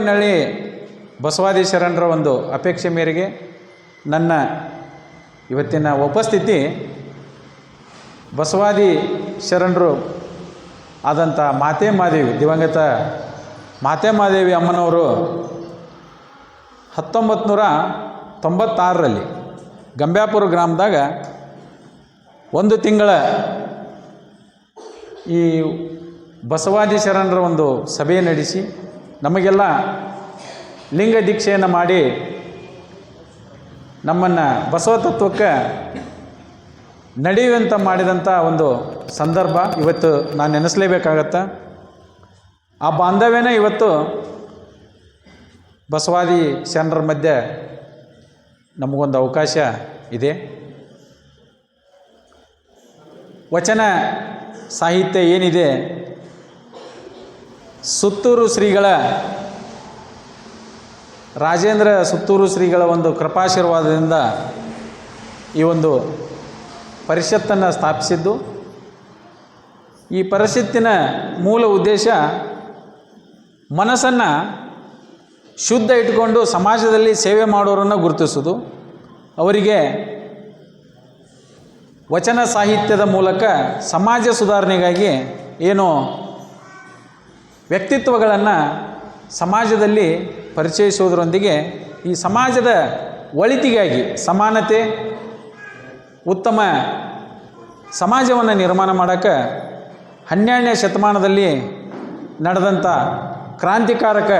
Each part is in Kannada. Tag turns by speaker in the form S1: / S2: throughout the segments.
S1: ಹಿರೇವನ್ನಳ್ಳಿ ಬಸವಾದಿ ಶರಣರ ಒಂದು ಅಪೇಕ್ಷೆ ಮೇರೆಗೆ ನನ್ನ ಇವತ್ತಿನ ಉಪಸ್ಥಿತಿ ಬಸವಾದಿ ಶರಣರು ಆದಂಥ ಮಾತೆ ಮಾದೇವಿ, ದಿವಂಗತ ಮಾತೆ ಮಾದೇವಿ ಅಮ್ಮನವರು ಹತ್ತೊಂಬತ್ತು ನೂರ ತೊಂಬತ್ತಾರರಲ್ಲಿ ಗಂಬ್ಯಾಪುರ ಗ್ರಾಮದಾಗ ಒಂದು ತಿಂಗಳ ಈ ಬಸವಾದಿ ಶರಣರ ಒಂದು ಸಭೆ ನಡೆಸಿ ನಮಗೆಲ್ಲ ಲಿಂಗ ದೀಕ್ಷೆಯನ್ನು ಮಾಡಿ ನಮ್ಮನ್ನು ಬಸವ ತತ್ವಕ್ಕೆ ನಡೆಯುವಂಥ ಮಾಡಿದಂಥ ಒಂದು ಸಂದರ್ಭ ಇವತ್ತು ನಾನು ನೆನೆಸಲೇಬೇಕಾಗತ್ತೆ. ಆ ಬಾಂಧವ್ಯನೇ ಇವತ್ತು ಬಸವಾದಿ ಶರಣರ ಮಧ್ಯೆ ನಮಗೊಂದು ಅವಕಾಶ ಇದೆ. ವಚನ ಸಾಹಿತ್ಯ ಏನಿದೆ? ಸುತ್ತೂರು ಶ್ರೀಗಳ ರಾಜೇಂದ್ರ ಸುತ್ತೂರು ಶ್ರೀಗಳ ಒಂದು ಕೃಪಾಶೀರ್ವಾದದಿಂದ ಈ ಒಂದು ಪರಿಷತ್ತನ್ನು ಸ್ಥಾಪಿಸಿದ್ದು. ಈ ಪರಿಷತ್ತಿನ ಮೂಲ ಉದ್ದೇಶ ಮನಸ್ಸನ್ನು ಶುದ್ಧ ಇಟ್ಕೊಂಡು ಸಮಾಜದಲ್ಲಿ ಸೇವೆ ಮಾಡೋರನ್ನು ಗುರುತಿಸೋದು ಅವರಿಗೆ ವಚನ ಸಾಹಿತ್ಯದ ಮೂಲಕ ಸಮಾಜ ಸುಧಾರಣೆಗಾಗಿ ಏನು ವ್ಯಕ್ತಿತ್ವಗಳನ್ನು ಸಮಾಜದಲ್ಲಿ ಪರಿಚಯಿಸುವುದರೊಂದಿಗೆ ಈ ಸಮಾಜದ ಒಳಿತಿಗಾಗಿ, ಸಮಾನತೆ, ಉತ್ತಮ ಸಮಾಜವನ್ನು ನಿರ್ಮಾಣ ಮಾಡೋಕ್ಕೆ ಹನ್ನೆರಡನೇ ಶತಮಾನದಲ್ಲಿ ನಡೆದಂಥ ಕ್ರಾಂತಿಕಾರಕ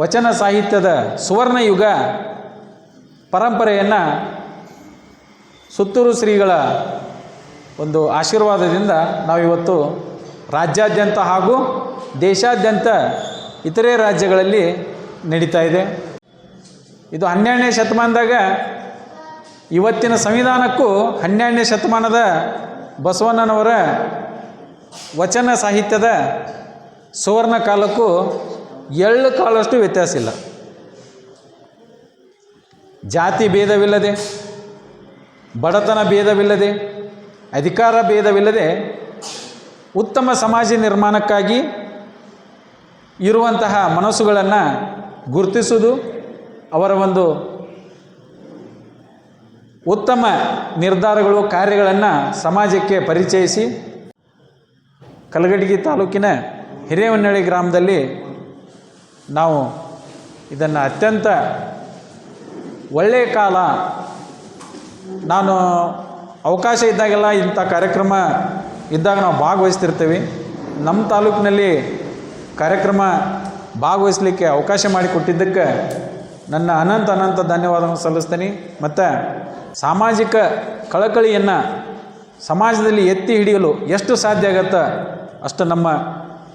S1: ವಚನ ಸಾಹಿತ್ಯದ ಸುವರ್ಣ ಯುಗ ಪರಂಪರೆಯನ್ನು ಸುತ್ತೂರು ಶ್ರೀಗಳ ಒಂದು ಆಶೀರ್ವಾದದಿಂದ ನಾವಿವತ್ತು ರಾಜ್ಯಾದ್ಯಂತ ಹಾಗೂ ದೇಶಾದ್ಯಂತ ಇತರೆ ರಾಜ್ಯಗಳಲ್ಲಿ ನಡೀತಾ ಇದೆ. ಇದು ಹನ್ನೆರಡನೇ ಶತಮಾನದಾಗ ಇವತ್ತಿನ ಸಂವಿಧಾನಕ್ಕೂ ಹನ್ನೆರಡನೇ ಶತಮಾನದ ಬಸವಣ್ಣನವರ ವಚನ ಸಾಹಿತ್ಯದ ಸುವರ್ಣ ಕಾಲಕ್ಕೂ ಎಳ್ಳು ಕಾಲಷ್ಟು ವ್ಯತ್ಯಾಸ ಇಲ್ಲ. ಜಾತಿ ಭೇದವಿಲ್ಲದೆ, ಬಡತನ ಭೇದವಿಲ್ಲದೆ, ಅಧಿಕಾರ ಭೇದವಿಲ್ಲದೆ ಉತ್ತಮ ಸಮಾಜ ನಿರ್ಮಾಣಕ್ಕಾಗಿ ಇರುವಂತಹ ಮನಸ್ಸುಗಳನ್ನು ಗುರುತಿಸುವುದು ಅವರ ಒಂದು ಉತ್ತಮ ನಿರ್ಧಾರಗಳು, ಕಾರ್ಯಗಳನ್ನು ಸಮಾಜಕ್ಕೆ ಪರಿಚಯಿಸಿ. ಕಲಗಡಗಿ ತಾಲೂಕಿನ ಹಿರೇವನ್ನಳ್ಳಿ ಗ್ರಾಮದಲ್ಲಿ ನಾವು ಇದನ್ನು ಅತ್ಯಂತ ಒಳ್ಳೆಯ ಕಾಲ ನಾನು ಅವಕಾಶ ಇದ್ದಾಗೆಲ್ಲ ಇಂಥ ಕಾರ್ಯಕ್ರಮ ಇದ್ದಾಗ ನಾವು ಭಾಗವಹಿಸ್ತಿರ್ತೀವಿ. ನಮ್ಮ ತಾಲೂಕಿನಲ್ಲಿ ಕಾರ್ಯಕ್ರಮ ಭಾಗವಹಿಸಲಿಕ್ಕೆ ಅವಕಾಶ ಮಾಡಿಕೊಟ್ಟಿದ್ದಕ್ಕೆ ನನ್ನ ಅನಂತ ಅನಂತ ಧನ್ಯವಾದವನ್ನು ಸಲ್ಲಿಸ್ತೀನಿ. ಮತ್ತು ಸಾಮಾಜಿಕ ಕಳಕಳಿಯನ್ನು ಸಮಾಜದಲ್ಲಿ ಎತ್ತಿ ಹಿಡಿಯಲು ಎಷ್ಟು ಸಾಧ್ಯ ಆಗತ್ತೆ ಅಷ್ಟು ನಮ್ಮ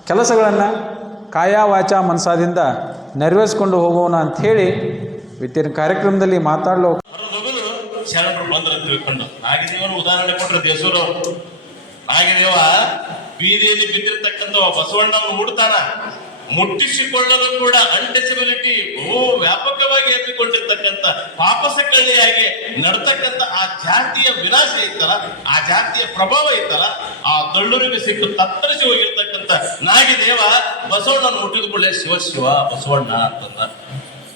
S1: ಕೆಲಸಗಳನ್ನು ಕಾಯ ವಾಚ ಮನಸಾದಿಂದ ನೆರವೇರಿಸ್ಕೊಂಡು ಹೋಗೋಣ ಅಂಥೇಳಿ ಇವತ್ತಿನ ಕಾರ್ಯಕ್ರಮದಲ್ಲಿ ಮಾತಾಡಲು
S2: ಶರಣರು ಬಂದ್ರೆ ತಿಳ್ಕೊಂಡು. ನಾಗದೇವನ ಉದಾಹರಣೆ ಕೊಟ್ಟರು ದೇಸೂರವರು ನಾಗದೇವ ಬೀದಿಯಲ್ಲಿ ಬಿದ್ದಿರ್ತಕ್ಕಂಥ ಬಸವಣ್ಣನ ಮುಡ್ತಾನ ಮುಟ್ಟಿಸಿಕೊಳ್ಳಲು ಕೂಡ ಅನ್ಟೆಸಿಬಿಲಿಟಿ ಬಹು ವ್ಯಾಪಕವಾಗಿ ಎತ್ತಿಕೊಂಡಿರ್ತಕ್ಕಂಥ ಪಾಪಸ ಕಳ್ಳಿಯಾಗಿ ನಡ್ತಕ್ಕಂಥ ಆ ಜಾತಿಯ ವಿನಾಶ ಇತ್ತಲ್ಲ, ಆ ಜಾತಿಯ ಪ್ರಭಾವ ಇತ್ತಲ್ಲ, ಆ ತಳ್ಳುರಿಗೆ ಸಿಕ್ಕು ತತ್ತರಿಸಿ ಹೋಗಿರ್ತಕ್ಕಂಥ ನಾಗಿದೇವ ಬಸವಣ್ಣನ ಮುಟ್ಟಿದ ಕೂಡಲೇ ಶಿವ ಶಿವ ಬಸವಣ್ಣ ಅಂತಂದ.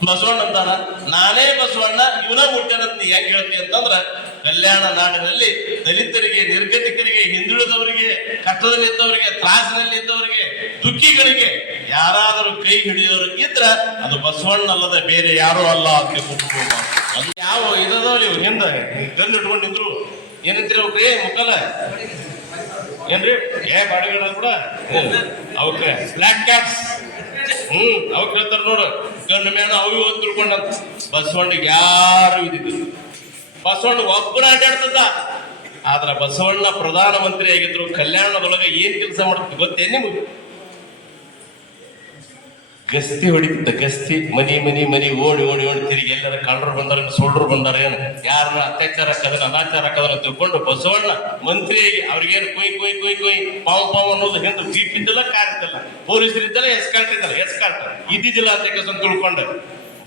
S2: ಬಸವಣ್ಣ ಅಂತಾನ. ನಾನೇ ಬಸವಣ್ಣ, ಇವನ ಹುಟ್ಟನಂತ ಹೆಂಗ್ ಹೇಳ್ತೀನಿ ಅಂತಂದ್ರ, ಕಲ್ಯಾಣ ನಾಡಿನಲ್ಲಿ ದಲಿತರಿಗೆ, ನಿರ್ಗತಿಕರಿಗೆ, ಹಿಂದುಳಿದವರಿಗೆ, ಕಷ್ಟದಲ್ಲಿದ್ದವರಿಗೆ ತ್ರಾಸಿನಲ್ಲಿ ಇದ್ದವರಿಗೆ ದುಃಖಿಗಳಿಗೆ ಯಾರಾದರೂ ಕೈ ಹಿಡಿಯೋರು ಇದ್ರ ಅದು ಬಸವಣ್ಣ ಅಲ್ಲದೆ ಬೇರೆ ಯಾರು ಅಲ್ಲ ಅಂತ ಅದು ಯಾವ ಇದದವ್ರಿ ಇವ್ರು ಹಿಂದ ಗಂದು ಇಟ್ಕೊಂಡಿದ್ರು. ಏನಂತೀರಿ ಅವ್ರಿ ಮುಖಲ ಏನ್ರಿ? ಏ ಬಾಡಿಗಳ ಕೂಡ? ಅವಕ್ಕೆ. ಬ್ಲಾಕ್ ಕ್ಯಾಟ್ಸ್ ಹ್ಮ್ ಅವ್ರು ಹೇಳ್ತಾರ ನೋಡು. ಗಂಡ ಮೇಣ ಅವು ಇವತ್ತು ತಿಳ್ಕೊಂಡ ಬಸವಣ್ಣಿಗೆ ಯಾರು ಇದ್ದಿದ್ದು ಬಸವಣ್ಣ ಒಬ್ಬನ ಅಡ್ಡಾಡ್ತದ ಆದ್ರ ಬಸವಣ್ಣ ಪ್ರಧಾನಮಂತ್ರಿ ಆಗಿದ್ರು, ಕಲ್ಯಾಣದೊಳಗೆ ಏನ್ ಕೆಲಸ ಮಾಡ್ತದೆ ಗೊತ್ತೇ ನಿಮಗೆ? ಗಸ್ತಿ ಹೊಡಿತಿದ್ದ ಗಸ್ತಿ ಮನಿ ಮನಿ ಮನಿ, ಓಡಿ ಓಡಿ ಓಡಿ ತಿರುಗಿ ಎಲ್ಲರ ಕಳ್ಳರು ಬಂದಾರ ಸೋಳ್ರು ಬಂದಾರ ಏನು ಯಾರನ್ನ ಅತ್ಯಾಚಾರ ಕದನ ಅನಾಚಾರ ಕದನ ತಿಳ್ಕೊಂಡು ಬಸವಣ್ಣ ಮಂತ್ರಿ ಅವ್ರಿಗೇನು ಕೊಯ್ ಕೊಯ್ ಕೊಯ್ ಕೊಯ್, ಪಾವ್ ಪಾವ್ ಅನ್ನೋದು ಹಿಂದೆ ಜೀಪ್ ಇದ್ದಿಲ್ಲ ಕಾರ್ ಇದ್ದಿಲ್ಲ ಪೊಲೀಸರು ಎಸ್ಕಾಲ್ಟ್ ಇದ್ದಲ್ಲ ಎಸ್ಕಾಲ್ಟ್ ಇದ್ದಿದ್ದಿಲ್ಲ ಅಂತ ಕೆಲಸ ತಿಳ್ಕೊಂಡು.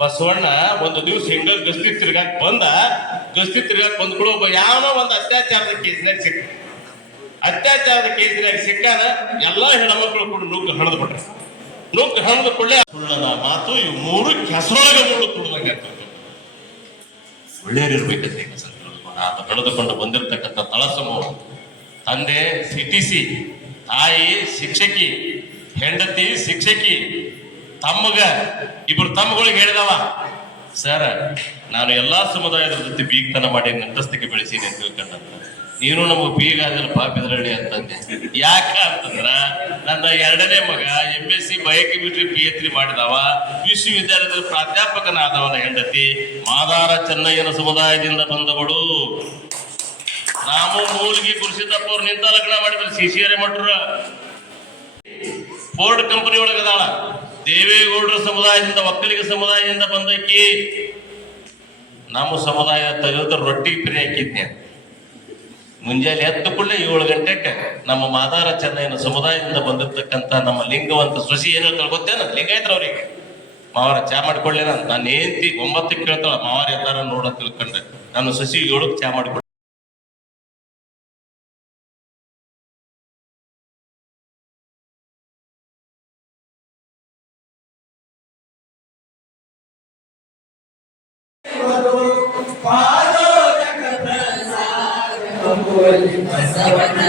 S2: ಬಸವಣ್ಣ ಒಂದು ದಿವಸ ಹಿಂಗ ಗಸ್ತಿ ತಿರ್ಗಾಕ್ ಬಂದ, ಗಸ್ತಿ ತಿರ್ಗಾಕ್ ಕೂಡ ಒಬ್ಬ ಯಾವನೋ ಒಂದು ಅತ್ಯಾಚಾರದ ಕೇಸಿನಾಗ ಸಿಕ್ಕ ಅತ್ಯಾಚಾರದ ಕೇಸಿನಾಗ ಸಿಕ್ಕಾರ ಎಲ್ಲಾ ಹೆಣ್ಮಕ್ಳು ಕೂಡ ನೂಕು ಹಣದ ಬಿಟ್ರು. ನುಗ್ಗ ಹಣ್ಣು ಕೊಳ್ಳೆ ಸುಳ್ಳನ ಮಾತು ಇವು ಮೂರು ಕೆಸರೊಳಗೆ ಮೂರು ತುಳಿದಂಗೆ ಸಂದರ್ಭ. ಆತ ನಡೆದುಕೊಂಡು ಬಂದಿರತಕ್ಕಂಥ ತಳಸಮ ತಂದೆ ಸಿಟಿಸಿ ತಾಯಿ, ಶಿಕ್ಷಕಿ, ಹೆಂಡತಿ, ಶಿಕ್ಷಕಿ, ತಮ್ಮಗ, ಇಬ್ರು ತಮ್ಮಗಳಿಗೆ ಹೇಳಿದವ. ಸರ್, ನಾನು ಎಲ್ಲಾ ಸಮುದಾಯದ ಜೊತೆ ಬೀಗ್ತನ ಮಾಡಿ ನಂತಸ್ತಿಗೆ ಬೆಳೆಸಿದೆ ಅಂತ ತಿಳ್ಕೊಂಡಂತ ನೀನು ನಮಗೆ ಬೀಗ ಅದನ್ನ ಬೆದರಳ್ಳಿ ಅಂತಂದೆ. ಯಾಕ ಅಂತಂದ್ರ, ನನ್ನ ಎರಡನೇ ಮಗ M S C biochemistry P H D ಮಾಡಿದವ ವಿಶ್ವವಿದ್ಯಾಲಯದ ಪ್ರಾಧ್ಯಾಪಕನಾದವನ ಹೆಂಡತಿ, ಮಾದಾರ ಚೆನ್ನಯ್ಯನ ಸಮುದಾಯದಿಂದ ಬಂದವಳು. ನಾವು ಮೂಲಿಗೆ ಗುರುಸಿದ್ದಪ್ಪ ಅವ್ರು ನಿಂತ ಲಗ್ನ ಮಾಡಿದ್ರು ಸಿಸಿಆರ್ ಮಟ್ರ ಫೋರ್ಡ್ ಕಂಪನಿ ಒಳಗದಾಳ ದೇವೇಗೌಡರ ಸಮುದಾಯದಿಂದ, ಒಕ್ಕಲಿಗ ಸಮುದಾಯದಿಂದ ಬಂದಕ್ಕಿ ನಮ್ಮ ಸಮುದಾಯ ತೆಗೆದ ರೊಟ್ಟಿ ಫ್ರೀ ಹಾಕಿದ್ನೆ. ಮುಂಜಾನೆ ಎದ್ದ ಕೂಡಲೇ ಏಳು ಗಂಟೆಗೆ ನಮ್ಮ ಮಾದಾರ ಚೆನ್ನೈನ ಸಮುದಾಯದಿಂದ ಬಂದಿರ್ತಕ್ಕಂಥ ನಮ್ಮ ಲಿಂಗವಂತ ಸೊಸಿ ಏನು ಹೇಳ್ತಾಳೆ ಗೊತ್ತೇನ? ಲಿಂಗಾಯತ್ರ ಅವ್ರಿಗೆ. ಮಾವಾರ ಚಾ ಮಾಡ್ಕೊಳ್ಳಿ ನಾನು ಹೆಂಡತಿ ಒಂಬತ್ತಕ್ಕೆ ಕೇಳ್ತಾಳ, ಮಾವಾರ ಎದ್ದಾರ ನೋಡ ತಿಳ್ಕೊಂಡೆ. ನಾನು ಸಸಿ ಏಳಕ್ಕೆ ಚಾ ಮಾಡಿಕೊಡ್ತೀನಿ
S3: ಬಸವನ